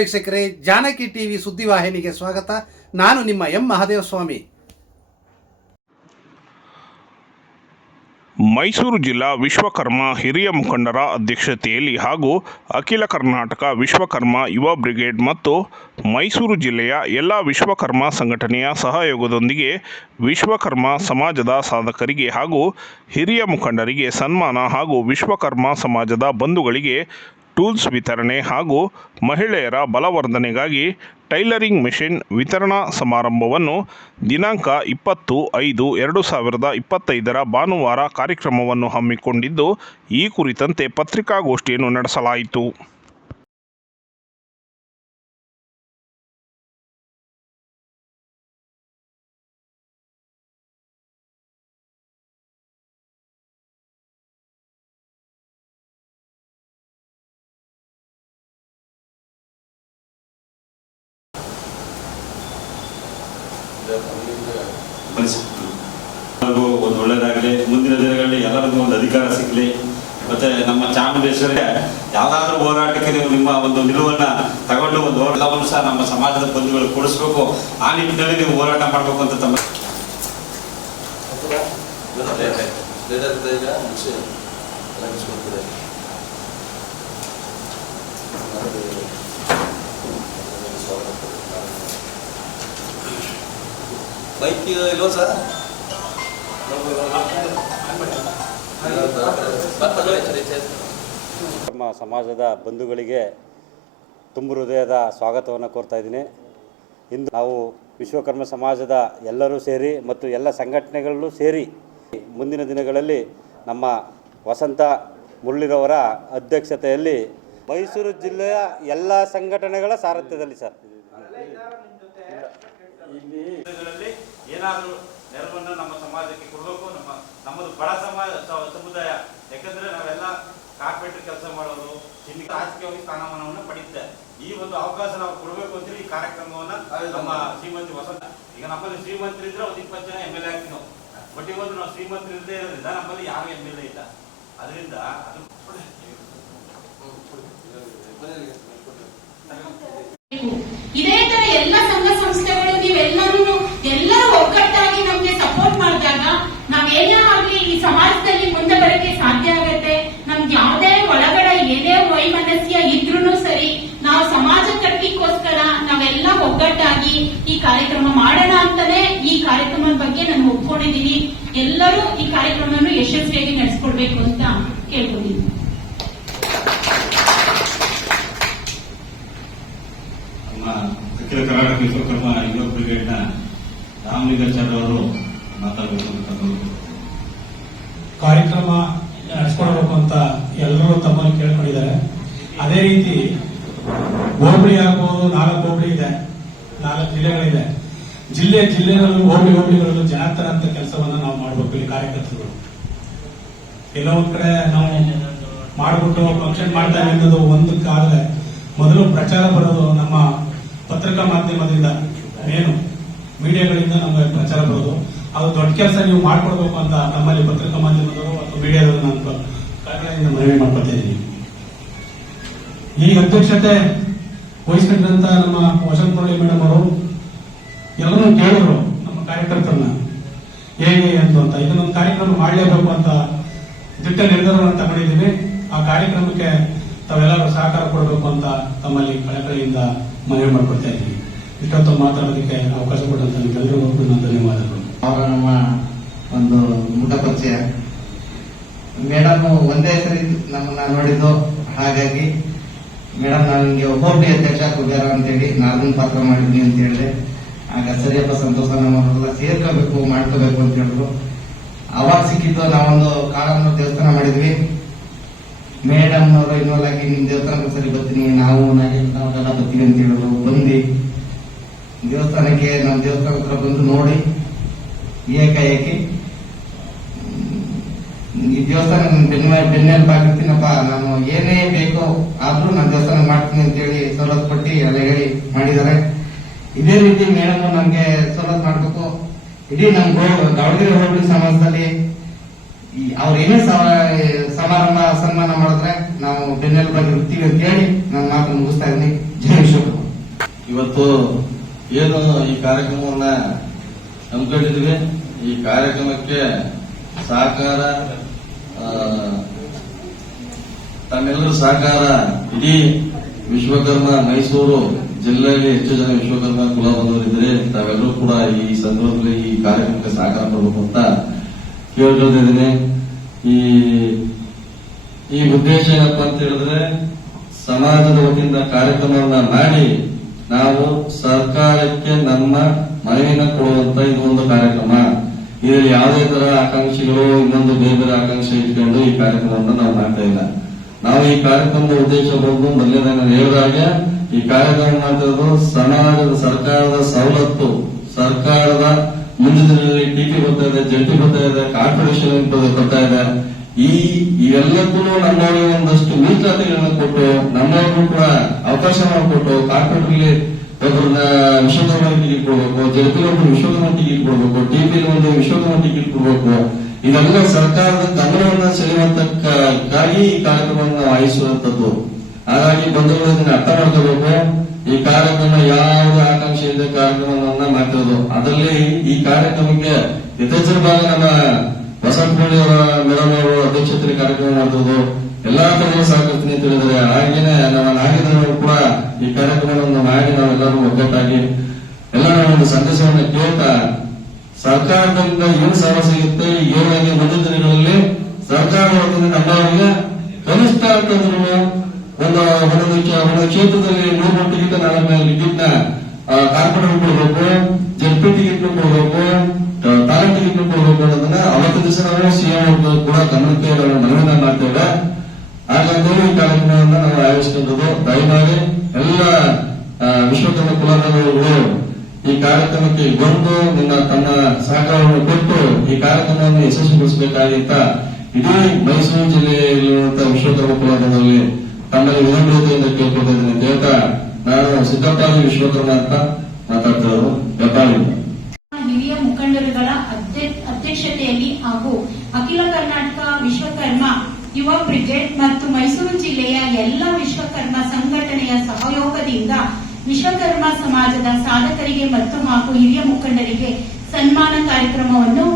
ವೀಕ್ಷಕರೇ, ಜಾನಕಿ ಟಿವಿ ಸುದ್ದಿವಾಹಿನಿಗೆ ಸ್ವಾಗತ. ನಾನು ನಿಮ್ಮ ಎಂ. ಮಹಾದೇವಸ್ವಾಮಿ. ಮೈಸೂರು ಜಿಲ್ಲಾ ವಿಶ್ವಕರ್ಮ ಹಿರಿಯ ಮುಖಂಡರ ಅಧ್ಯಕ್ಷತೆಯಲ್ಲಿ ಹಾಗೂ ಅಖಿಲ ಕರ್ನಾಟಕ ವಿಶ್ವಕರ್ಮ ಯುವ ಬ್ರಿಗೇಡ್ ಮತ್ತು ಮೈಸೂರು ಜಿಲ್ಲೆಯ ಎಲ್ಲ ವಿಶ್ವಕರ್ಮ ಸಂಘಟನೆಯ ಸಹಯೋಗದೊಂದಿಗೆ ವಿಶ್ವಕರ್ಮ ಸಮಾಜದ ಸಾಧಕರಿಗೆ ಹಾಗೂ ಹಿರಿಯ ಮುಖಂಡರಿಗೆ ಸನ್ಮಾನ ಹಾಗೂ ವಿಶ್ವಕರ್ಮ ಸಮಾಜದ ಬಂಧುಗಳಿಗೆ ಟೂಲ್ಸ್ ವಿತರಣೆ ಹಾಗೂ ಮಹಿಳೆಯರ ಬಲವರ್ಧನೆಗಾಗಿ ಟೈಲರಿಂಗ್ ಮೆಷಿನ್ ವಿತರಣಾ ಸಮಾರಂಭವನ್ನು ದಿನಾಂಕ ಇಪ್ಪತ್ತು ಐದು ಎರಡು ಸಾವಿರದ ಇಪ್ಪತ್ತೈದರ ಭಾನುವಾರ ಕಾರ್ಯಕ್ರಮವನ್ನು ಹಮ್ಮಿಕೊಂಡಿದ್ದು, ಈ ಕುರಿತಂತೆ ಪತ್ರಿಕಾಗೋಷ್ಠಿಯನ್ನು ನಡೆಸಲಾಯಿತು ಎಲ್ಲರಿಗೂ ಒಂದು ಒಳ್ಳೇದಾಗಲಿ ಮುಂದಿನ ದಿನಗಳಲ್ಲಿ ಎಲ್ಲರಿಗೂ ಒಂದು ಅಧಿಕಾರ ಸಿಗಲಿ ಮತ್ತೆ ನಮ್ಮ ಚಾಮುಂಡೇಶ್ವರಿಗೆ ಯಾವ್ದಾದ್ರೂ ಹೋರಾಟಕ್ಕೆ ನೀವು ನಿಮ್ಮ ಒಂದು ನಿಲುವನ್ನ ತಗೊಂಡು ಒಂದು ಎಲ್ಲವನ್ನು ಸಹ ನಮ್ಮ ಸಮಾಜದ ಬಂಧುಗಳು ಕೊಡಿಸ್ಬೇಕು. ಆ ನಿಟ್ಟಿನಲ್ಲಿ ನೀವು ಹೋರಾಟ ಮಾಡಬೇಕು ಅಂತ ತಮ್ಮ ಬೈಕ್ ಇಲ್ವ ಸರ್ ನಮ್ಮ ಸಮಾಜದ ಬಂಧುಗಳಿಗೆ ತುಂಬು ಹೃದಯದ ಸ್ವಾಗತವನ್ನು ಕೋರ್ತಾ ಇದ್ದೀನಿ. ಇಂದು ನಾವು ವಿಶ್ವಕರ್ಮ ಸಮಾಜದ ಎಲ್ಲರೂ ಸೇರಿ ಮತ್ತು ಎಲ್ಲ ಸಂಘಟನೆಗಳಲ್ಲೂ ಸೇರಿ ಮುಂದಿನ ದಿನಗಳಲ್ಲಿ ನಮ್ಮ ವಸಂತ ಮುರಳಿರವರ ಅಧ್ಯಕ್ಷತೆಯಲ್ಲಿ ಮೈಸೂರು ಜಿಲ್ಲೆಯ ಎಲ್ಲ ಸಂಘಟನೆಗಳ ಸಾರಥ್ಯದಲ್ಲಿ ಸರ್. ಏನಾದರೂ ನೆರವನ್ನು ನಮ್ಮ ಸಮಾಜಕ್ಕೆ ಕೊಡಬೇಕು, ನಮ್ಮ ನಮ್ಮದು ಬಡ ಸಮಾಜ ಸಮುದಾಯ ಯಾಕಂದ್ರೆ ನಾವೆಲ್ಲ ಕಾರ್ಪೊರೇಟರ್ ಕೆಲಸ ಮಾಡೋದು ಚಿನ್ನ ರಾಜಕೀಯವಾಗಿ ಸ್ಥಾನಮಾನವನ್ನು ಪಡೆಯುತ್ತೆ ಈ ಒಂದು ಅವಕಾಶ ನಾವು ಕೊಡಬೇಕು ಅಂತ ಈ ಕಾರ್ಯಕ್ರಮವನ್ನ ನಮ್ಮ ಶ್ರೀಮಂತಿ ವಸಂತ ಈಗ ನಮ್ಮಲ್ಲಿ ಶ್ರೀಮಂತರಿದ್ರೆ ಒಂದು ಇಪ್ಪತ್ತು ಜನ ಎಂ ಎಲ್ ಎ ಆಗ್ತೀವಿ ನಾವು. ಬಟ್ ಇವತ್ತು ನಾವು ಶ್ರೀಮಂತರು ಇಲ್ಲದೆ ಇರೋದ್ರಿಂದ ನಮ್ಮಲ್ಲಿ ಯಾರು ಎಂ ಎಲ್ ಎ ಇಲ್ಲ. ಅದರಿಂದ ಅದು ಇದೇ ತರ ಎಲ್ಲ ಸಂಘ ಸಂಸ್ಥೆಗಳು ನೀವೆಲ್ಲರೂ ಎಲ್ಲರೂ ಒಗ್ಗಟ್ಟಾಗಿ ನಮ್ಗೆ ಸಪೋರ್ಟ್ ಮಾಡಿದಾಗ ನಾವ್ ಏನೇ ಆಗ್ಲಿ ಈ ಸಮಾಜದಲ್ಲಿ ಮುಂದೆ ಬರಕ್ಕೆ ಸಾಧ್ಯ ಆಗತ್ತೆ ನಮ್ಗೆ ಯಾವುದೇ ಒಳಗಡೆ ಏನೇ ವೈಮನಸ್ಯ ಇದ್ರೂ ಸರಿ ನಾವು ಸಮಾಜ ಕಟ್ಟಿಗೋಸ್ಕರ ನಾವೆಲ್ಲ ಒಗ್ಗಟ್ಟಾಗಿ ಈ ಕಾರ್ಯಕ್ರಮ ಮಾಡೋಣ ಅಂತಾನೆ ಈ ಕಾರ್ಯಕ್ರಮದ ಬಗ್ಗೆ ನಾನು ಒಪ್ಕೊಂಡಿದ್ದೀನಿ. ಎಲ್ಲರೂ ಈ ಕಾರ್ಯಕ್ರಮವನ್ನು ಯಶಸ್ವಿಯಾಗಿ ನಡೆಸ್ಕೊಡ್ಬೇಕು ಅಂತ ಕೇಳ್ಕೊಂಡಿದ್ದೀನಿ. ನಮ್ಮ ಅಖಿಲ ಕರ್ನಾಟಕ ವಿಶ್ವಕರ್ಮ ಯುವ ಬ್ರಿಗೇಡ್ನ ರಾಮಲಿಂಗಾಚಾರ್ಯ ಅವರು ಮಾತಾಡಬೇಕು ಕಾರ್ಯಕ್ರಮ ನಡೆಸ್ಕೊಡ್ಬೇಕು ಅಂತ ಎಲ್ಲರೂ ತಮ್ಮಲ್ಲಿ ಕೇಳ್ಕೊಂಡಿದ್ದಾರೆ. ಅದೇ ರೀತಿ ಹೋಬಳಿ ಆಗ್ಬೋದು ನಾಲ್ಕು ಹೋಬಳಿ ಇದೆ. ಜಿಲ್ಲೆಗಳಿದೆ. ಜಿಲ್ಲೆ ಜಿಲ್ಲೆಗಳಲ್ಲೂ ಹೋಬಳಿ ಹೋಬಳಿಗಳಲ್ಲೂ ಜನತರ ಅಂತ ಕೆಲಸವನ್ನ ನಾವು ಮಾಡ್ಬೇಕು ಇಲ್ಲಿ ಕಾರ್ಯಕರ್ತರು. ಕೆಲವೊಂದ್ ಕಡೆ ನಾವು ಮಾಡ್ಬಿಟ್ಟು ಫಂಕ್ಷನ್ ಮಾಡ್ತಾ ಇರೋದು ಒಂದು ಮೊದಲು ಪ್ರಚಾರ ಬರೋದು ನಮ್ಮ ಪತ್ರಿಕಾ ಮಾಧ್ಯಮದಿಂದ ಏನು ಮೀಡಿಯಾಗಳಿಂದ ನಮಗೆ ಪ್ರಚಾರ ಬರೋದು. ಅದು ದೊಡ್ಡ ಕೆಲಸ ನೀವು ಮಾಡ್ಕೊಡ್ಬೇಕು ಅಂತ ನಮ್ಮಲ್ಲಿ ಪತ್ರಿಕಾ ಮಾಧ್ಯಮದವರು ಮತ್ತು ಮೀಡಿಯಾದವರು ನಾನು ಕಾರಣದಿಂದ ಮನವಿ ಮಾಡ್ಕೊತಾ ಇದ್ದೀನಿ. ಈ ಅಧ್ಯಕ್ಷತೆ ವಹಿಸ್ಕೊಂಡಂತ ನಮ್ಮ ವಸಂತ ಮೇಡಮ್ ಅವರು ಎಲ್ಲರೂ ಕೇಳಿದ್ರು ನಮ್ಮ ಕಾರ್ಯಕರ್ತರನ್ನ, ಹೇಗೆ ಅಂತ. ಅಂತ ಇದನ್ನೊಂದು ಕಾರ್ಯಕ್ರಮ ಮಾಡಲೇಬೇಕು ಅಂತ ದಿಟ್ಟ ನಿರ್ಧಾರವನ್ನು ತಗೊಂಡಿದ್ದೀವಿ ಆ ಕಾರ್ಯಕ್ರಮಕ್ಕೆ ತಾವೆಲ್ಲರೂ ಸಹಕಾರ ಕೊಡಬೇಕು ಅಂತ ತಮ್ಮಲ್ಲಿ ಕಳಕಳಿಯಿಂದ ಮನವಿ ಮಾಡ್ಕೊಡ್ತಾ ಇದ್ದೀವಿ. ಇಷ್ಟೊತ್ತು ಮಾತಾಡೋದಕ್ಕೆ ಅವಕಾಶ ಕೊಟ್ಟಂತ ಎಲ್ಲರಿಗೂ ನನ್ನ ಧನ್ಯವಾದಗಳು. ಅವರ ನಮ್ಮ ಒಂದು ಮುಖ ಪರಿಚಯ. ಮೇಡಮ್ ಒಂದೇ ಸರಿ ನಮ್ಮನ್ನ ನೋಡಿದ್ದು ಹಾಗಾಗಿ ಮೇಡಮ್, ನಾನು ನಿಮಗೆ ಹೋಬಳಿ ಅಧ್ಯಕ್ಷ ಕುಬೇರ ಅಂತೇಳಿ ನಾನು ಪಾತ್ರ ಮಾಡಿದ್ನಿ ಅಂತ ಹೇಳಿದೆ ಆಗ ಸರಿಯಪ್ಪ ಸಂತೋಷ, ನಮ್ಮ ಸೇರ್ಕೋಬೇಕು, ಮಾಡ್ಕೋಬೇಕು ಅಂತ ಹೇಳಿದ್ರು. ಅವಾಗ ಸಿಕ್ಕಿದ್ದು ನಾವೊಂದು ಕಾಳನ್ನು ದೇವಸ್ಥಾನ ಮಾಡಿದ್ವಿ. ಮೇಡಮ್ ಅವರು ಇನ್ವಾಲ್ವ್ ಆಗಿ, ನಿಮ್ ದೇವಸ್ಥಾನಕ್ಕೆ ಸರಿ ಬರ್ತೀನಿ, ನಾವು ನಾವೆಲ್ಲ ಬರ್ತೀವಿ ಅಂತ ಹೇಳಿದ್ರು. ಬಂದು ದೇವಸ್ಥಾನಕ್ಕೆ, ನಮ್ಮ ದೇವಸ್ಥಾನ ಹತ್ರ ಬಂದು ನೋಡಿ, ಏಕಾಏಕಿ, ಈ ದೇವಸ್ಥಾನ ಬೆನ್ನ ಬೆನ್ನೆಲ್ ಆಗಿರ್ತೀನಪ್ಪ ನಾನು ಏನೇ ಬೇಕೋ ಆದ್ರೂ ನಾನು ದೇವಸ್ಥಾನ ಮಾಡ್ತೀನಿ ಅಂತೇಳಿ ಸವಲತ್ತು ಕೊಟ್ಟು ಎಲ್ಲ ಹೇಳಿ ಮಾಡಿದ್ದಾರೆ. ಇದೇ ರೀತಿ ಮೇಡಮ್ ನಮ್ಗೆ ಸವಲತ್ತು ಮಾಡ್ಬೇಕು. ಇಡೀ ನಮ್ ಗೋ- ದಾವಣಗೆರೆ ಹೋಬಳಿ ಸಮಾಜದಲ್ಲಿ ಈ ಅವ್ರ ಏನೇ ಸವ- ಸಮಾರಂಭ, ಸನ್ಮಾನ ಮಾಡಿದ್ರೆ ನಾವು ಬೆನ್ನೆಲುಬಾಗಿ ಇರ್ತೀವಿ ಅಂತ ಹೇಳಿ ನನ್ನ ಮಾತು ಮುಗಿಸ್ತಾ ಇದ್ದೀನಿ. ಜಯ ಇವತ್ತು ಏನು ಈ ಕಾರ್ಯಕ್ರಮವನ್ನ ಹಮ್ಮಿಕೊಂಡಿದ್ವಿ ಈ ಕಾರ್ಯಕ್ರಮಕ್ಕೆ ಸಹಕಾರ ತಮ್ಮೆಲ್ಲರ ಸಹಕಾರ ಇಡೀ ವಿಶ್ವಕರ್ಮ ಮೈಸೂರು ಜಿಲ್ಲೆಯಲ್ಲಿ ಹೆಚ್ಚು ಜನ ವಿಶ್ವಕರ್ಮ ಕುಲ ಬಂದವರಿದ್ದಾರೆ ತಾವೆಲ್ಲರೂ ಕೂಡ ಈ ಸಂದರ್ಭದಲ್ಲಿ ಈ ಕಾರ್ಯಕ್ರಮಕ್ಕೆ ಸಹಕಾರ ಕೊಡಬೇಕು ಅಂತ ಕೇಳ್ಕೊಳ್ತಿದ್ದೀನಿ. ಈ ಈ ಉದ್ದೇಶ ಏನಪ್ಪಾ ಅಂತ ಹೇಳಿದ್ರೆ ಸಮಾಜದ ವತಿಯಿಂದ ಕಾರ್ಯಕ್ರಮವನ್ನ ಮಾಡಿ ನಾವು ಸರ್ಕಾರಕ್ಕೆ ನಮ್ಮ ಮನವಿನ ಕೊಡುವಂತ ಇದು ಒಂದು ಕಾರ್ಯಕ್ರಮ. ಇದರಲ್ಲಿ ಯಾವುದೇ ತರ ಆಕಾಂಕ್ಷಿಗಳು, ಇನ್ನೊಂದು ಬೇರೆ ಬೇರೆ ಆಕಾಂಕ್ಷೆ ಇಟ್ಕೊಂಡು ಈ ಕಾರ್ಯಕ್ರಮವನ್ನು ನಾವು ಮಾಡ್ತಾ ಇಲ್ಲ. ನಾವು ಈ ಕಾರ್ಯಕ್ರಮದ ಉದ್ದೇಶ ಬಂದು ಮೊದಲನೇ ನಾನು ಈ ಕಾರ್ಯಕ್ರಮ ಸಮಾಜದ ಸರ್ಕಾರದ ಸವಲತ್ತು, ಸರ್ಕಾರದ ಮುಂದಿನ ದಿನದಲ್ಲಿ ಟಿಪಿ ಬರ್ತಾ ಇದೆ ಜಂಟಿ ಬರ್ತಾ ಇದೆ, ಕಾರ್ಪೊರೇಷನ್ ಬರ್ತಾ ಇದೆ. ಈ ಇವೆಲ್ಲಕ್ಕೂ ನಮ್ಮವರಿಗೆ ಒಂದಷ್ಟು ಮೀಸಲಾತಿಗಳನ್ನ ಕೊಟ್ಟು, ನಮ್ಮವ್ರಿಗೂ ಕೂಡ ಅವಕಾಶ ಮಾಡಿಕೊಟ್ಟು ಕಾರ್ಪೊರೇಟ್ಗೆ ಒಬ್ಬರನ್ನ ವಿಶ್ವಕರ್ಮ ಟಿಕೆಟ್ ಕೊಡ್ಬೇಕು ಜಂಟಿ ಒಬ್ಬರು ವಿಶ್ವಕರ್ಮ ಟಿಕೆಟ್ ಕೊಡ್ಬೇಕು ಟಿಪಿಲಿ ಒಂದು ವಿಶ್ವಕರ್ಮ ಟಿಕೆಟ್ ಕೊಡ್ಬೇಕು. ಇದೆಲ್ಲ ಸರ್ಕಾರದ ಗಮನವನ್ನ ಸೆಳೆಯುವಂತಕ್ಕಾಗಿ ಈ ಕಾರ್ಯಕ್ರಮವನ್ನು ನಾವು ಆಯೋಜಿಸುವಂತದ್ದು. ಹಾಗಾಗಿ ಬಂಧುಗಳು ಇದನ್ನ ಅರ್ಥ ಮಾಡ್ಕೋಬೇಕು. ಈ ಕಾರ್ಯಕ್ರಮ ಯಾವುದೇ ಆಕಾಂಕ್ಷೆ ಇದೆ ಕಾರ್ಯಕ್ರಮವನ್ನ ಮಾಡ್ತಿರೋದು. ಅದರಲ್ಲಿ ಈ ಕಾರ್ಯಕ್ರಮಕ್ಕೆ ಯಥೇಚ್ಛರ ಭಾಗ ನಮ್ಮ ಬಸವನಪಳ್ಳಿ ಅವರ ಮೇಡಮ್ ಅವರು ಅಧ್ಯಕ್ಷತೆ ಕಾರ್ಯಕ್ರಮ ಮಾಡ್ತಿರೋದು. ಎಲ್ಲಾ ಕಡೆಗೂ ಸಹಕರಿಸ್ತೀನಿ ಅಂತ ಹಾಗೇನೆ ನಮ್ಮ ನಾಗರಿಕರು ಕೂಡ ಈ ಕಾರ್ಯಕ್ರಮವನ್ನು ಮಾಡಿ ನಾವೆಲ್ಲರೂ ಒಗ್ಗಟ್ಟಾಗಿ ಎಲ್ಲ ಒಂದು ಸಂದೇಶವನ್ನು ಕೇಳ್ತಾ ಸರ್ಕಾರದಿಂದ ಏನು ಸಾಲ ಸಿಗುತ್ತೆ ಏನಾಗಿ ಮುಂದಿನ ದಿನಗಳಲ್ಲಿ ಸರ್ಕಾರ ವತಿಯಿಂದ ನಮ್ಮವರಿಗೆ ಕನಿಷ್ಠ ಅಂತಂದ್ರು ಒಂದು ಒಂದೊಂದು ಒಂದೊಂದು ಕ್ಷೇತ್ರದಲ್ಲಿ ಮೂರು ನಾನು ನಾಲ್ಕು ಟಿಕೆಟ್ನ ಕಾರ್ಪೊರೇಟ್ ಕೊಡಬೇಕು ಜಡ್ಪಿ ಟಿಕೆಟ್ ಕೊಡಬೇಕು ತಾಲೂಕ್ ಟಿಕೆಟ್ ಕೊಡಬೇಕು ಅನ್ನೋದನ್ನ ಅವತ್ತು ದಿವಸ ನಾವು ಸಿಎಂ ಕೂಡ ಗಮನಕ್ಕೆ ಮನವಿ ಮಾಡ್ತೇವೆ. ಹಾಗಂತೇಳಿ ಈ ಕಾರ್ಯಕ್ರಮವನ್ನ ನಾವು ಆಯೋಜಿಸಿಕೊಂಡು ದಯಮಾಡಿ ಎಲ್ಲ ವಿಶ್ವಕರ್ಮ ಕುಲಾಂತರಗಳು ಈ ಕಾರ್ಯಕ್ರಮಕ್ಕೆ ಬಂದು ನಿನ್ನ ತನ್ನ ಸಹಕಾರವನ್ನು ಕೊಟ್ಟು ಈ ಕಾರ್ಯಕ್ರಮವನ್ನು ಯಶಸ್ವಿಗೊಳಿಸಬೇಕಾಗಿ ಇಡೀ ಮೈಸೂರು ಜಿಲ್ಲೆಯಲ್ಲಿರುವಂತಹ ವಿಶ್ವಕರ್ಮ ಕುಲಾಂತರದಲ್ಲಿ ತಮ್ಮಲ್ಲಿ ವಿನಮ್ರತೆಯಿಂದ ಅಂತ ಹೇಳ್ತಾ ನಾನು ಸಿದ್ದಪ್ಪಾಜಿ ವಿಶ್ವಕರ್ಮ ಅಂತ ಮಾತಾಡ್ತಾ ಇರೋದು ಹಿರಿಯ ಮುಖಂಡರುಗಳ ಅಧ್ಯ- ಅಧ್ಯಕ್ಷತೆಯಲ್ಲಿ ಹಾಗೂ ಅಖಿಲ ಕರ್ನಾಟಕ ವಿಶ್ವಕರ್ಮ ಯುವ ಬ್ರಿಗೇಡ್ ಮತ್ತು ಮೈಸೂರು ಜಿಲ್ಲೆಯ ಎಲ್ಲ ವಿಶ್ವಕರ್ಮ ಸಂಘಟನೆಯ ಸಹಯೋಗದಿಂದ ವಿಶ್ವಕರ್ಮ ಸಮಾಜದ ಸಾಧಕರಿಗೆ ಮತ್ತು ಹಾಗೂ ಹಿರಿಯ ಮುಖಂಡರಿಗೆ ಸನ್ಮಾನ ಕಾರ್ಯಕ್ರಮವನ್ನು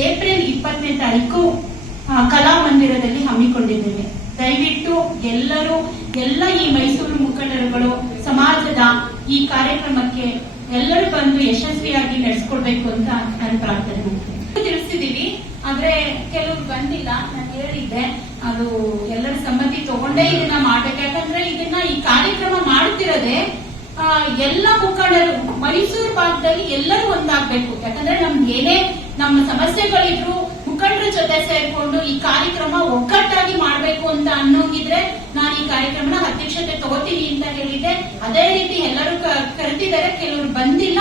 ಏಪ್ರಿಲ್ ಇಪ್ಪತ್ತನೇ ತಾರೀಕು ಕಲಾಮಂದಿರದಲ್ಲಿ ಹಮ್ಮಿಕೊಂಡಿದ್ದೇವೆ ದಯವಿಟ್ಟು ಎಲ್ಲರೂ, ಎಲ್ಲ ಈ ಮೈಸೂರು ಮುಖಂಡರುಗಳು, ಸಮಾಜದ ಈ ಕಾರ್ಯಕ್ರಮಕ್ಕೆ ಎಲ್ಲರೂ ಬಂದು ಯಶಸ್ವಿಯಾಗಿ ನಡೆಸ್ಕೊಡ್ಬೇಕು ಅಂತ ನಾನು ಪ್ರಾರ್ಥನೆ ತಿಳಿಸಿದೀವಿ ಆದ್ರೆ ಕೆಲವರು ಬಂದಿಲ್ಲ, ನಾನು ಹೇಳಿದ್ದೆ. ಅದು ಎಲ್ಲರ ಸಮ್ಮತಿ ತಗೊಂಡೇ ಇದನ್ನ ಮಾಡ್ಬೇಕು. ಯಾಕಂದ್ರೆ ಇದನ್ನ ಈ ಕಾರ್ಯಕ್ರಮ ಮಾಡ್ತಿರೋದೆ ಎಲ್ಲ ಮುಖಂಡರು. ಮೈಸೂರು ಭಾಗದಲ್ಲಿ ಎಲ್ಲರೂ ಒಂದಾಗ್ಬೇಕು. ಯಾಕಂದ್ರೆ ನಮ್ಗೆ ಏನೇ ನಮ್ಮ ಸಮಸ್ಯೆಗಳಿದ್ರು ಮುಖಂಡರ ಜೊತೆ ಸೇರ್ಕೊಂಡು ಈ ಕಾರ್ಯಕ್ರಮ ಒಗ್ಗಟ್ಟಾಗಿ ಮಾಡಬೇಕು ಅಂತ ಅನ್ನೋಂಗಿದ್ರೆ ನಾನು ಈ ಕಾರ್ಯಕ್ರಮನ ಅಧ್ಯಕ್ಷತೆ ತಗೋತೀನಿ ಅಂತ ಹೇಳಿದ್ದೆ. ಅದೇ ರೀತಿ ಎಲ್ಲರೂ ಕ- ಕರೆದಿದ್ದಾರೆ ಕೆಲವರು ಬಂದಿಲ್ಲ.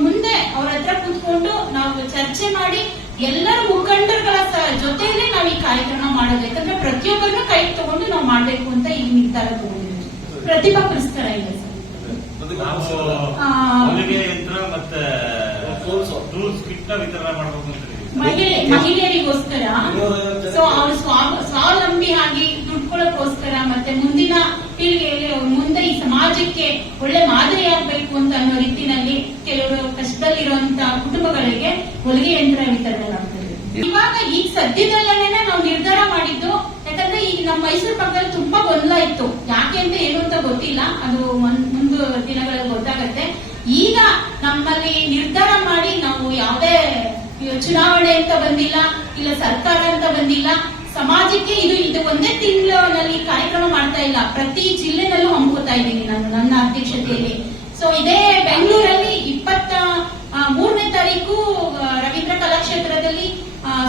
ಮುಂದೆ ಅವ್ರ ಹತ್ರ ಕೂತ್ಕೊಂಡು ನಾವು ಚರ್ಚೆ ಮಾಡಿ ಎಲ್ಲರ ಮುಖಂಡರುಗಳ ಜೊತೆಯಲ್ಲೇ ನಾವು ಈ ಕಾರ್ಯಕ್ರಮ ಮಾಡೋದು. ಯಾಕಂದ್ರೆ ಪ್ರತಿಯೊಬ್ಬರನ್ನು ಕೈ ತಗೊಂಡು ನಾವು ಮಾಡ್ಬೇಕು ಅಂತ ಈ ನಿರ್ಧಾರ ತಗೊಂಡಿದ್ದೀವಿ. ಪ್ರತಿಭಾ ಪುರಸ್ಕಾರ ಇದೆ ಸರ್. ಮತ್ತೆ ಟೂಲ್ಸ್ ಕಿಟ್ನ ವಿತರಣೆ ಮಾಡಬೇಕು ಅಂತ ಮಹಿಳೆಯರಿಗೋಸ್ಕರ. ಸೊ ಅವರು ಸ್ವಾ- ಸ್ವಾವಲಂಬಿ ಆಗಿ ದುಡ್ಕೊಳ್ಳೋಕೋಸ್ಕರ ಮತ್ತೆ ಮುಂದಿನ ಪೀಳಿಗೆಯಲ್ಲಿ ಅವ್ರು ಮುಂದೆ ಈ ಸಮಾಜಕ್ಕೆ ಒಳ್ಳೆ ಮಾದರಿಯಾಗಬೇಕು ಅಂತ ಅನ್ನೋ ರೀತಿನಲ್ಲಿ ಕೆಲವರು ಕಷ್ಟದಲ್ಲಿರುವಂತ ಕುಟುಂಬಗಳಿಗೆ ಹೊಲಿಗೆ ಯಂತ್ರ ವಿತರಣೆ ಇವಾಗ ಈಗ ಸದ್ಯದಲ್ಲೇ ನಾವು ನಿರ್ಧಾರ ಮಾಡಿದ್ದು ಯಾಕಂದ್ರೆ ಈಗ ನಮ್ಮ ಮೈಸೂರು ಪಕ್ಕದಲ್ಲಿ ತುಂಬಾ ಗೊಂದಲ ಇತ್ತು. ಯಾಕೆ ಅಂತ ಏನು ಅಂತ ಗೊತ್ತಿಲ್ಲ. ಅದು ಮುಂದು ದಿನಗಳಲ್ಲಿ ಗೊತ್ತಾಗತ್ತೆ. ಈಗ ನಮ್ಮಲ್ಲಿ ನಿರ್ಧಾರ ಚುನಾವಣೆ ಅಂತ ಬಂದಿಲ್ಲ, ಇಲ್ಲ ಸರ್ಕಾರ ಅಂತ ಬಂದಿಲ್ಲ. ಸಮಾಜಕ್ಕೆ ಇದು ಇದು ಒಂದೇ ತಿಂಗಳಲ್ಲಿ ಕಾರ್ಯಕ್ರಮ ಮಾಡ್ತಾ ಇಲ್ಲ. ಪ್ರತಿ ಜಿಲ್ಲೆನಲ್ಲೂ ಹಮ್ಕೋತಾ ಇದ್ದೀನಿ ನಾನು, ನನ್ನ ಅಧ್ಯಕ್ಷತೆಯಲ್ಲಿ. ಸೊ ಇದೇ ಬೆಂಗಳೂರಲ್ಲಿ ಇಪ್ಪತ್ತ ಮೂರನೇ ತಾರೀಕು ರವೀಂದ್ರ ಕಲಾಕ್ಷೇತ್ರದಲ್ಲಿ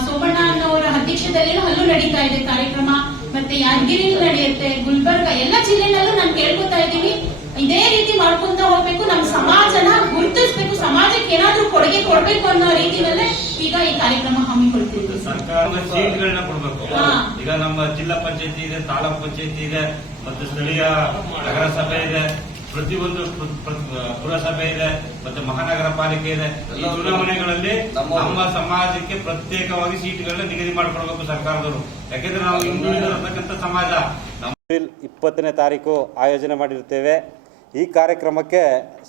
ಸೋಮಣ್ಣ ಅನ್ನೋರ ಅಧ್ಯಕ್ಷತೆಯಲ್ಲಿ ಅಲ್ಲೂ ನಡೀತಾ ಇದೆ ಕಾರ್ಯಕ್ರಮ. ಮತ್ತೆ ಯಾದಗಿರಿಲೂ ನಡೆಯುತ್ತೆ, ಗುಲ್ಬರ್ಗ, ಎಲ್ಲ ಜಿಲ್ಲೆನಲ್ಲೂ ನಾನು ಕೇಳ್ಕೊತಾ ಇದ್ದೀನಿ. ಇದೇ ರೀತಿ ಮಾಡ್ಕೊಂತ ಹೋಗ್ಬೇಕು ನಮ್ಮ ಸಮಾಜನ ಗುರುತಿಸ್ಬೇಕು ಸಮಾಜಕ್ಕೆ ಏನಾದ್ರೂ ಕೊಡುಗೆ ಕೊಡ್ಬೇಕು ಅನ್ನೋ ರೀತಿಯಲ್ಲೇ ಈಗ ಈ ಕಾರ್ಯಕ್ರಮ ಹಮ್ಮಿಕೊಳ್ತೀವಿ ಸರ್ಕಾರದ ಸೀಟ್ಗಳನ್ನ ಕೊಡ್ಬೇಕು. ಈಗ ನಮ್ಮ ಜಿಲ್ಲಾ ಪಂಚಾಯತಿ ಇದೆ ತಾಲೂಕ್ ಪಂಚಾಯತಿ ಇದೆ ಮತ್ತೆ ಸ್ಥಳೀಯ ನಗರಸಭೆ ಇದೆ ಪ್ರತಿಯೊಂದು ಪ್ರ- ಪ್ರ- ಪುರಸಭೆ ಇದೆ ಮತ್ತೆ ಮಹಾನಗರ ಪಾಲಿಕೆ ಇದೆ. ಈ ಚುನಾವಣೆಗಳಲ್ಲಿ ನಮ್ಮ- ಸಮಾಜಕ್ಕೆ ಪ್ರತ್ಯೇಕವಾಗಿ ಸೀಟ್ಗಳನ್ನ ನಿಗದಿ ಮಾಡಿಕೊಡ್ಬೇಕು ಸರ್ಕಾರದವರು. ಯಾಕೆಂದ್ರೆ ನಾವು ಹಿಂದುಳಿದಿರತಕ್ಕಂಥ ಸಮಾಜ. ಇಪ್ಪತ್ತನೇ ತಾರೀಕು ಆಯೋಜನೆ ಮಾಡಿರ್ತೇವೆ ಈ ಕಾರ್ಯಕ್ರಮಕ್ಕೆ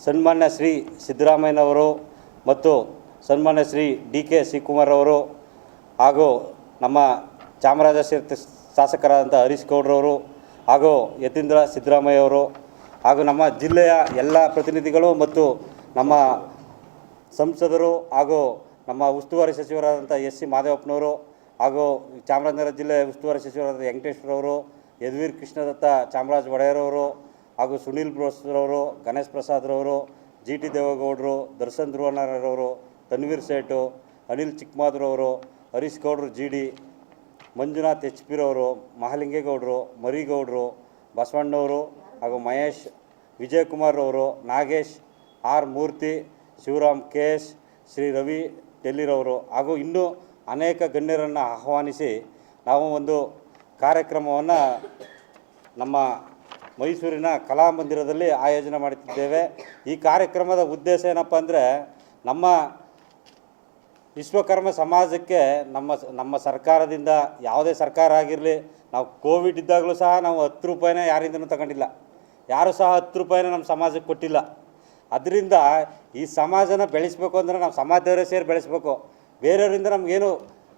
ಸನ್ಮಾನ್ಯ ಶ್ರೀ ಸಿದ್ದರಾಮಯ್ಯನವರು ಮತ್ತು ಸನ್ಮಾನ್ಯ ಶ್ರೀ ಡಿ ಕೆ ಶಿವಕುಮಾರ್ ಅವರು ಹಾಗೂ ನಮ್ಮ ಚಾಮರಾಜ ಕ್ಷೇತ್ರ ಶಾಸಕರಾದಂಥ ಹರೀಶ್ ಗೌಡ್ರವರು ಹಾಗೂ ಯತೀಂದ್ರ ಸಿದ್ದರಾಮಯ್ಯ ಅವರು ಹಾಗೂ ನಮ್ಮ ಜಿಲ್ಲೆಯ ಎಲ್ಲ ಪ್ರತಿನಿಧಿಗಳು ಮತ್ತು ನಮ್ಮ ಸಂಸದರು ಹಾಗೂ ನಮ್ಮ ಉಸ್ತುವಾರಿ ಸಚಿವರಾದಂಥ ಎಸ್ ಸಿ ಮಾದೇವಪ್ಪನವರು ಹಾಗೂ ಚಾಮರಾಜನಗರ ಜಿಲ್ಲೆ ಉಸ್ತುವಾರಿ ಸಚಿವರಾದ ವೆಂಕಟೇಶ್ವರವರು, ಯದುವೀರ್ ಕೃಷ್ಣದತ್ತ ಚಾಮರಾಜ ಒಡೆಯರವರು ಹಾಗೂ ಸುನೀಲ್ ಬೋಸ್ರವರು ಗಣೇಶ್ ಪ್ರಸಾದ್ರವರು ಜಿ ಟಿ ದೇವೇಗೌಡರು, ದರ್ಶನ್ ಧ್ರುವನಾರವರು ತನ್ವೀರ್ ಸೇಠು, ಅನಿಲ್ ಚಿಕ್ಕಮಾದ್ರವರು ಹರೀಶ್ ಗೌಡ್ರು, ಜಿ ಡಿ, ಮಂಜುನಾಥ್ ಎಚ್ ಪಿರವರು ಮಹಾಲಿಂಗೇಗೌಡರು, ಮರಿಗೌಡರು ಬಸವಣ್ಣವರು ಹಾಗೂ ಮಹೇಶ್, ವಿಜಯಕುಮಾರ್ ಅವರು Nagesh, R Murthy, Shivaram K S Shri Ravi ಡೆಲ್ಲಿರವರು ಹಾಗೂ ಇನ್ನೂ ಅನೇಕ ಗಣ್ಯರನ್ನು ಆಹ್ವಾನಿಸಿ ನಾವು ಒಂದು ಕಾರ್ಯಕ್ರಮವನ್ನು ನಮ್ಮ ಮೈಸೂರಿನ ಕಲಾಮಂದಿರದಲ್ಲಿ ಆಯೋಜನೆ ಮಾಡುತ್ತಿದ್ದೇವೆ ಈ ಕಾರ್ಯಕ್ರಮದ ಉದ್ದೇಶ ಏನಪ್ಪ ಅಂದರೆ ನಮ್ಮ ವಿಶ್ವಕರ್ಮ ಸಮಾಜಕ್ಕೆ ನಮ್ಮ ನಮ್ಮ ಸರ್ಕಾರದಿಂದ ಯಾವುದೇ ಸರ್ಕಾರ ಆಗಿರಲಿ, ನಾವು ಕೋವಿಡ್ ಇದ್ದಾಗಲೂ ಸಹ ನಾವು ಹತ್ತು ರೂಪಾಯಿನ ಯಾರಿಂದನೂ ತಗೊಂಡಿಲ್ಲ. ಯಾರೂ ಸಹ ಹತ್ತು ರೂಪಾಯಿನ ನಮ್ಮ ಸಮಾಜಕ್ಕೆ ಕೊಟ್ಟಿಲ್ಲ. ಅದರಿಂದ ಈ ಸಮಾಜನ ಬೆಳೆಸಬೇಕು ಅಂದರೆ ನಾವು ಸಮಾಜದವರೇ ಸೇರಿ ಬೆಳೆಸಬೇಕು. ಬೇರೆಯವರಿಂದ ನಮಗೇನು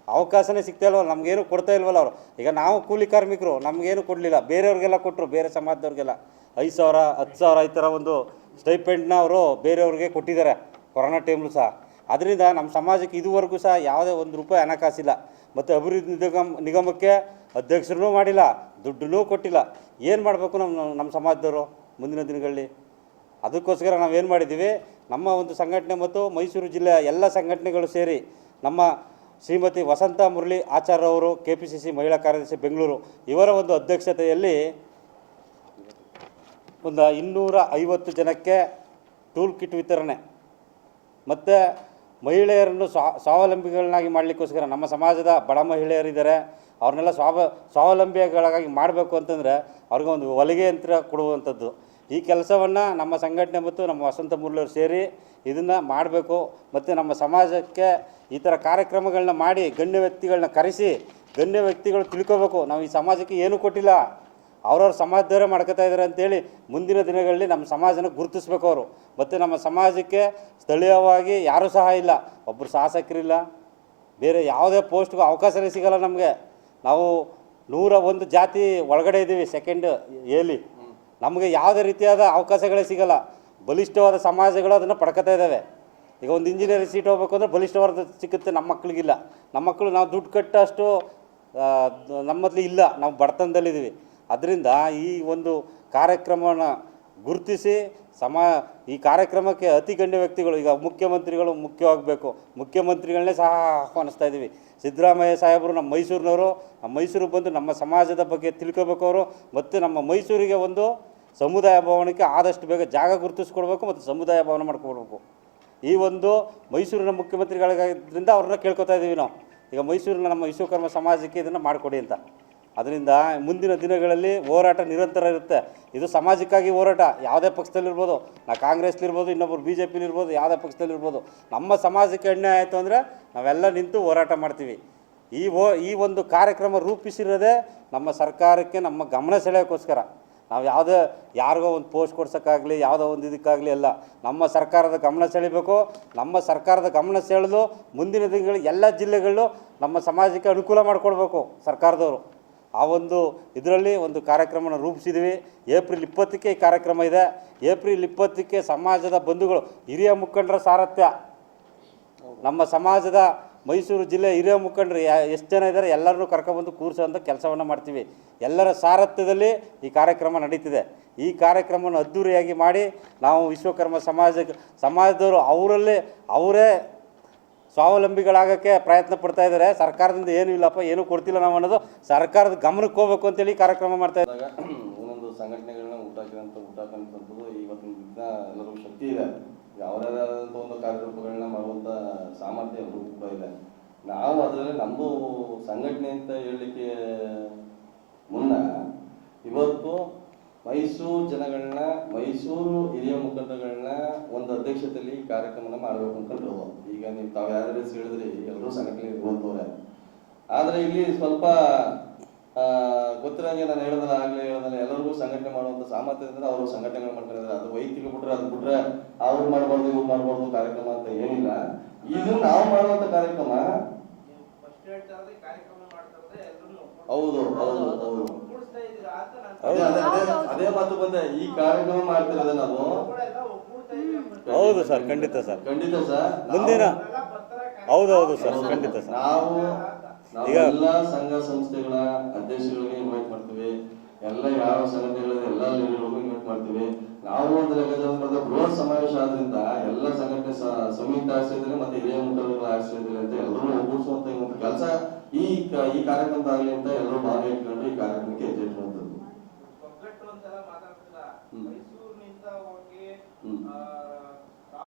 ಅವಕಾಶನೇ ಸಿಗ್ತಾ ಇಲ್ವಲ್ಲ, ನಮಗೇನು ಕೊಡ್ತಾ ಇಲ್ವಲ್ಲ ಅವರು. ಈಗ ನಾವು ಕೂಲಿ ಕಾರ್ಮಿಕರು, ನಮಗೇನು ಕೊಡಲಿಲ್ಲ. ಬೇರೆಯವ್ರಿಗೆಲ್ಲ ಕೊಟ್ಟರು ಬೇರೆ ಸಮಾಜದವ್ರಿಗೆಲ್ಲ. ಐದು ಸಾವಿರ, ಹತ್ತು ಸಾವಿರ ಈ ಥರ ಒಂದು ಸ್ಟೈಪೆಂಡ್ನ ಅವರು ಬೇರೆಯವ್ರಿಗೆ ಕೊಟ್ಟಿದ್ದಾರೆ, ಕೊರೋನಾ ಟೈಮ್ಲು ಸಹ. ಅದರಿಂದ ನಮ್ಮ ಸಮಾಜಕ್ಕೆ ಇದುವರೆಗೂ ಸಹ ಯಾವುದೇ ಒಂದು ರೂಪಾಯಿ ಹಣಕಾಸಿಲ್ಲ. ಮತ್ತು ಅಭಿವೃದ್ಧಿ ನಿಗಮ, ನಿಗಮಕ್ಕೆ ಅಧ್ಯಕ್ಷರೂ ಮಾಡಿಲ್ಲ, ದುಡ್ಡನ್ನೂ ಕೊಟ್ಟಿಲ್ಲ. ಏನು ಮಾಡಬೇಕು ನಮ್ಮ ನಮ್ಮ ಸಮಾಜದವರು ಮುಂದಿನ ದಿನಗಳಲ್ಲಿ? ಅದಕ್ಕೋಸ್ಕರ ನಾವೇನು ಮಾಡಿದ್ದೀವಿ, ನಮ್ಮ ಒಂದು ಸಂಘಟನೆ ಮತ್ತು ಮೈಸೂರು ಜಿಲ್ಲೆಯ ಎಲ್ಲ ಸಂಘಟನೆಗಳು ಸೇರಿ ನಮ್ಮ ಶ್ರೀಮತಿ ವಸಂತ ಮುರಳಿ ಆಚಾರ್ಯ ಅವರು ಕೆ ಪಿ ಸಿ ಸಿ ಮಹಿಳಾ ಕಾರ್ಯದರ್ಶಿ ಬೆಂಗಳೂರು, ಇವರ ಒಂದು ಅಧ್ಯಕ್ಷತೆಯಲ್ಲಿ ಒಂದು ಇನ್ನೂರ ಐವತ್ತು ಜನಕ್ಕೆ ಟೂಲ್ ಕಿಟ್ ವಿತರಣೆ. ಮತ್ತು ಮಹಿಳೆಯರನ್ನು ಸ್ವಾ, ಸ್ವಾವಲಂಬಿಗಳನ್ನಾಗಿ ಮಾಡಲಿಕ್ಕೋಸ್ಕರ ನಮ್ಮ ಸಮಾಜದ ಬಡ ಮಹಿಳೆಯರಿದ್ದಾರೆ. ಅವ್ರನ್ನೆಲ್ಲ ಸ್ವಾವ, ಸ್ವಾವಲಂಬಿಗಳಾಗಿ ಮಾಡಬೇಕು ಅಂತಂದರೆ ಅವ್ರಿಗೆ ಒಂದು ಹೊಲಿಗೆ ಯಂತ್ರ ಕೊಡುವಂಥದ್ದು. ಈ ಕೆಲಸವನ್ನು ನಮ್ಮ ಸಂಘಟನೆ ಮತ್ತು ನಮ್ಮ ವಸಂತ ಮುರಳಿಯವರು ಸೇರಿ ಇದನ್ನು ಮಾಡಬೇಕು. ಮತ್ತು ನಮ್ಮ ಸಮಾಜಕ್ಕೆ ಈ ಥರ ಕಾರ್ಯಕ್ರಮಗಳನ್ನ ಮಾಡಿ ಗಣ್ಯ ವ್ಯಕ್ತಿಗಳನ್ನ ಕರೆಸಿ ಗಣ್ಯ ವ್ಯಕ್ತಿಗಳು ತಿಳ್ಕೋಬೇಕು. ನಾವು ಈ ಸಮಾಜಕ್ಕೆ ಏನೂ ಕೊಟ್ಟಿಲ್ಲ. ಅವ್ರವ್ರ ಸಮಾಜದವರೇ ಮಾಡ್ಕೋತಾ ಇದ್ದಾರೆ ಅಂತೇಳಿ ಮುಂದಿನ ದಿನಗಳಲ್ಲಿ ನಮ್ಮ ಸಮಾಜನ ಗುರುತಿಸ್ಬೇಕು ಅವರು. ಮತ್ತು ನಮ್ಮ ಸಮಾಜಕ್ಕೆ ಸ್ಥಳೀಯವಾಗಿ ಯಾರೂ ಸಹ ಇಲ್ಲ. ಒಬ್ಬರು ಶಾಸಕರಿಲ್ಲ. ಬೇರೆ ಯಾವುದೇ ಪೋಸ್ಟ್ಗೂ ಅವಕಾಶನೇ ಸಿಗಲ್ಲ ನಮಗೆ. ನಾವು ನೂರ ಒಂದು ಜಾತಿ ಒಳಗಡೆ ಇದ್ದೀವಿ ಸೆಕೆಂಡ್ ಏಲಿ ನಮಗೆ ಯಾವುದೇ ರೀತಿಯಾದ ಅವಕಾಶಗಳೇ ಸಿಗಲ್ಲ. ಬಲಿಷ್ಠವಾದ ಸಮಾಜಗಳು ಅದನ್ನು ಪಡ್ಕೋತಾ ಇದ್ದಾವೆ ಈಗ ಒಂದು ಇಂಜಿನಿಯರಿಂಗ್ ಸೀಟ್ ಹೋಗ್ಬೇಕು ಅಂದರೆ ಬಲಿಷ್ಠವಾದ ಸಿಕ್ಕುತ್ತೆ ನಮ್ಮ ಮಕ್ಕಳಿಗಿಲ್ಲ ನಮ್ಮ ಮಕ್ಕಳು ನಾವು ದುಡ್ಡು ಕಟ್ಟಷ್ಟು ನಮ್ಮಲ್ಲಿ ಇಲ್ಲ. ನಾವು ಬಡತನದಲ್ಲಿದ್ದೀವಿ. ಅದರಿಂದ ಈ ಒಂದು ಕಾರ್ಯಕ್ರಮವನ್ನು ಗುರುತಿಸಿ ಸಮ, ಈ ಕಾರ್ಯಕ್ರಮಕ್ಕೆ ಅತಿ ಗಣ್ಯ ವ್ಯಕ್ತಿಗಳು, ಈಗ ಮುಖ್ಯಮಂತ್ರಿಗಳು ಮುಖ್ಯವಾಗಬೇಕು. ಮುಖ್ಯಮಂತ್ರಿಗಳನ್ನೇ ಸಹ ಆಹ್ವಾನಿಸ್ತಾ ಇದ್ದೀವಿ. ಸಿದ್ದರಾಮಯ್ಯ ಸಾಹೇಬರು ನಮ್ಮ ಮೈಸೂರಿನವರು. ನಮ್ಮ ಮೈಸೂರಿಗೆ ಬಂದು ನಮ್ಮ ಸಮಾಜದ ಬಗ್ಗೆ ತಿಳ್ಕೋಬೇಕು ಅವರು. ಮತ್ತು ನಮ್ಮ ಮೈಸೂರಿಗೆ ಒಂದು ಸಮುದಾಯ ಭವನಕ್ಕೆ ಆದಷ್ಟು ಬೇಗ ಜಾಗ ಗುರುತಿಸ್ಕೊಡ್ಬೇಕು ಮತ್ತು ಸಮುದಾಯ ಭವನ ಮಾಡ್ಕೊಡ್ಬೇಕು. ಈ ಒಂದು ಮೈಸೂರಿನ ಮುಖ್ಯಮಂತ್ರಿಗಳಿದ್ರಿಂದ ಅವ್ರನ್ನ ಕೇಳ್ಕೊತಾ ಇದ್ದೀವಿ ನಾವು. ಈಗ ಮೈಸೂರಿನ ನಮ್ಮ ವಿಶ್ವಕರ್ಮ ಸಮಾಜಕ್ಕೆ ಇದನ್ನು ಮಾಡಿಕೊಡಿ ಅಂತ. ಅದರಿಂದ ಮುಂದಿನ ದಿನಗಳಲ್ಲಿ ಹೋರಾಟ ನಿರಂತರ ಇರುತ್ತೆ. ಇದು ಸಮಾಜಕ್ಕಾಗಿ ಹೋರಾಟ. ಯಾವುದೇ ಪಕ್ಷದಲ್ಲಿರ್ಬೋದು, ನಾ ಕಾಂಗ್ರೆಸ್ಲಿರ್ಬೋದು ಇನ್ನೊಬ್ಬರು ಬಿ ಜೆ ಪಿಲಿರ್ಬೋದು ಯಾವುದೇ ಪಕ್ಷದಲ್ಲಿರ್ಬೋದು. ನಮ್ಮ ಸಮಾಜಕ್ಕೆ ಅನ್ಯಾಯ ಆಯಿತು ಅಂದರೆ ನಾವೆಲ್ಲ ನಿಂತು ಹೋರಾಟ ಮಾಡ್ತೀವಿ. ಈ ಈ ಒಂದು ಕಾರ್ಯಕ್ರಮ ರೂಪಿಸಿರೋದೇ ನಮ್ಮ ಸರ್ಕಾರಕ್ಕೆ ನಮ್ಮ ಗಮನ ಸೆಳೆಯೋಕ್ಕೋಸ್ಕರ. ನಾವು ಯಾವುದೇ, ಯಾರಿಗೋ ಒಂದು ಪೋಸ್ಟ್ ಕೊಡ್ಸೋಕ್ಕಾಗಲಿ, ಯಾವುದೋ ಒಂದು ಇದಕ್ಕಾಗಲಿ ಅಲ್ಲ ನಮ್ಮ ಸರ್ಕಾರದ ಗಮನ ಸೆಳಿಬೇಕು. ನಮ್ಮ ಸರ್ಕಾರದ ಗಮನ ಸೆಳೆದು ಮುಂದಿನ ದಿನಗಳು ಎಲ್ಲ ಜಿಲ್ಲೆಗಳು ನಮ್ಮ ಸಮಾಜಕ್ಕೆ ಅನುಕೂಲ ಮಾಡಿಕೊಡ್ಬೇಕು ಸರ್ಕಾರದವರು. ಆ ಒಂದು ಇದರಲ್ಲಿ ಒಂದು ಕಾರ್ಯಕ್ರಮನ ರೂಪಿಸಿದ್ವಿ ಏಪ್ರಿಲ್ ಇಪ್ಪತ್ತಕ್ಕೆ ಈ ಕಾರ್ಯಕ್ರಮ ಇದೆ. ಏಪ್ರಿಲ್ ಇಪ್ಪತ್ತಕ್ಕೆ ಸಮಾಜದ ಬಂಧುಗಳು, ಹಿರಿಯ ಮುಖಂಡರ ಸಾರಥ್ಯ. ನಮ್ಮ ಸಮಾಜದ ಮೈಸೂರು ಜಿಲ್ಲೆ ಹಿರಿಯ ಮುಖಂಡರು ಎಷ್ಟು ಜನ ಇದ್ದಾರೆ ಎಲ್ಲರನ್ನೂ ಕರ್ಕೊಬಂದು ಕೂರಿಸುವಂಥ ಕೆಲಸವನ್ನು ಮಾಡ್ತೀವಿ. ಎಲ್ಲರ ಸಾರಥ್ಯದಲ್ಲಿ ಈ ಕಾರ್ಯಕ್ರಮ ನಡೀತಿದೆ. ಈ ಕಾರ್ಯಕ್ರಮವನ್ನು ಅದ್ಧೂರಿಯಾಗಿ ಮಾಡಿ ನಾವು ವಿಶ್ವಕರ್ಮ ಸಮಾಜ, ಸಮಾಜದವರು ಅವರಲ್ಲೇ, ಅವರೇ ಸ್ವಾವಲಂಬಿಗಳಾಗೋಕ್ಕೆ ಪ್ರಯತ್ನ ಪಡ್ತಾ ಇದ್ದಾರೆ. ಸರ್ಕಾರದಿಂದ ಏನೂ ಇಲ್ಲಪ್ಪ, ಏನೂ ಕೊಡ್ತಿಲ್ಲ ನಾವು ಅನ್ನೋದು ಸರ್ಕಾರದ ಗಮನಕ್ಕೆ ಹೋಗ್ಬೇಕು ಅಂತೇಳಿ ಕಾರ್ಯಕ್ರಮ ಮಾಡ್ತಾ ಇದ್ದಾಗ ಒಂದೊಂದು ಸಂಘಟನೆಗಳನ್ನ ಊಟಾಕಿದಂಥ ಊಟಾಕಂಥದ್ದು ಇವತ್ತಿನ ದಿನ ಎಲ್ಲರಿಗೂ ಶಕ್ತಿ ಇದೆ. ಆದಂಥ ಒಂದು ಕಾರ್ಯರೂಪಗಳನ್ನ ಮಾಡುವಂಥ ಸಾಮರ್ಥ್ಯ ಎಲ್ರಿಗೂ ಕೂಡ ಇದೆ. ನಾವು ಅದರಲ್ಲಿ ನಮ್ಮದು ಸಂಘಟನೆ ಅಂತ ಹೇಳಲಿಕ್ಕೆ ಮುನ್ನ ಇವತ್ತು ಮೈಸೂರು ಜನಗಳನ್ನ, ಮೈಸೂರು ಹಿರಿಯ ಮುಖಂಡಗಳನ್ನ ಒಂದು ಅಧ್ಯಕ್ಷತೆಯಲ್ಲಿ ಕಾರ್ಯಕ್ರಮನ ಮಾಡಬೇಕು ಅನ್ಕೊಂಡು ಈಗ ನೀವು ತಾವು ಯಾರು ಹೇಳಿದ್ರಿ ಎಲ್ಲರೂ ಸಂಘಟನೆ ಇರುವಂಥವ್ರೆ ಆದರೆ ಇಲ್ಲಿ ಸ್ವಲ್ಪ ಗೊತ್ತಿರಂಗೆ ನಾನು ಹೇಳಿದ್ರೆ ಆಗ್ಲೇ ಹೇಳಿದ್ರೆ ಎಲ್ಲರಿಗೂ ಸಂಘಟನೆ ಸಾಮರ್ಥ್ಯ ಸಾಮರ್ಥ್ಯದಿಂದ ಅವರು ಸಂಘಟನೆ ಮಾಡ್ತಾರೆ ಅದು ವೈಯಕ್ತಿಕ ಬಿಟ್ರೆ ಅದು ಬಿಟ್ರೆ ಅವ್ರು ಮಾಡಬಾರ್ದು ಇವ್ರು ಮಾಡಬಾರ್ದು ಕಾರ್ಯಕ್ರಮ ಅಂತ ಏನಿಲ್ಲ. ಇದು ನಾವು ಮಾಡುವಂಥ ಕಾರ್ಯಕ್ರಮ. ಹೌದು ಹೌದು ಹೌದು. ಅದೇ ಅದೇ ಅದೇ ಅದೇ ಮಾತು ಬಂದೆ. ಈ ಕಾರ್ಯಕ್ರಮ ಮಾಡ್ತಿರೋದ ನಾವು. ಹೌದು ಸರ್ ಖಂಡಿತ ಸರ್. ಖಂಡಿತ ಸರ್. ಮುಂದಿನ ಹೌದು ಹೌದು ಸರ್ ಖಂಡಿತ ಸರ್. ನಾವು ಈಗ- ಎಲ್ಲ ಸಂಘ ಸಂಸ್ಥೆಗಳ ಅಧ್ಯಕ್ಷಗಳಿಗೆ ಇನ್ವೈಟ್ ಮಾಡ್ತೀವಿ ಎಲ್ಲ ಯಾವ ಸಂಘಟನೆಗಳ ಎಲ್ಲ ಲೀಡರ್ಗಳಿಗೂ ಇನ್ವೈಟ್ ಮಾಡ್ತೀವಿ ನಾವು ಒಂದು ಲೆಕ್ಕಾಚಾರದ ಬೃಹತ್ ಸಮಾವೇಶ ಆದ್ರಿಂದ ಎಲ್ಲ ಸಂಘಟನೆ ಸಂಯುಕ್ತ ಆಶ್ರಯದಲ್ಲಿ ಮತ್ತೆ ಹಿರಿಯ ಮುಖಂಡರುಗಳ ಆಶ್ರಯದಲ್ಲಿ ಅಂತ ಎಲ್ಲರೂ ಒಗ್ಗೂಡಿಸುವಂತ ಈ ಒಂದು ಕೆಲಸ ಈ ಈ ಕಾರ್ಯಕ್ರಮದಾಗಲಿ ಅಂತ ಎಲ್ಲರೂ ಭಾಗ ಇಟ್ಕೊಂಡು ಈ ಕಾರ್ಯಕ್ರಮಕ್ಕೆ ಹೆಜ್ಜೆ ಅಂತೆಲ್ಲ ಹ್ಮ್. ಮೈಸೂರಿನಿಂದ ಹೋಗಿ ಹ್ಮ್. ಆ,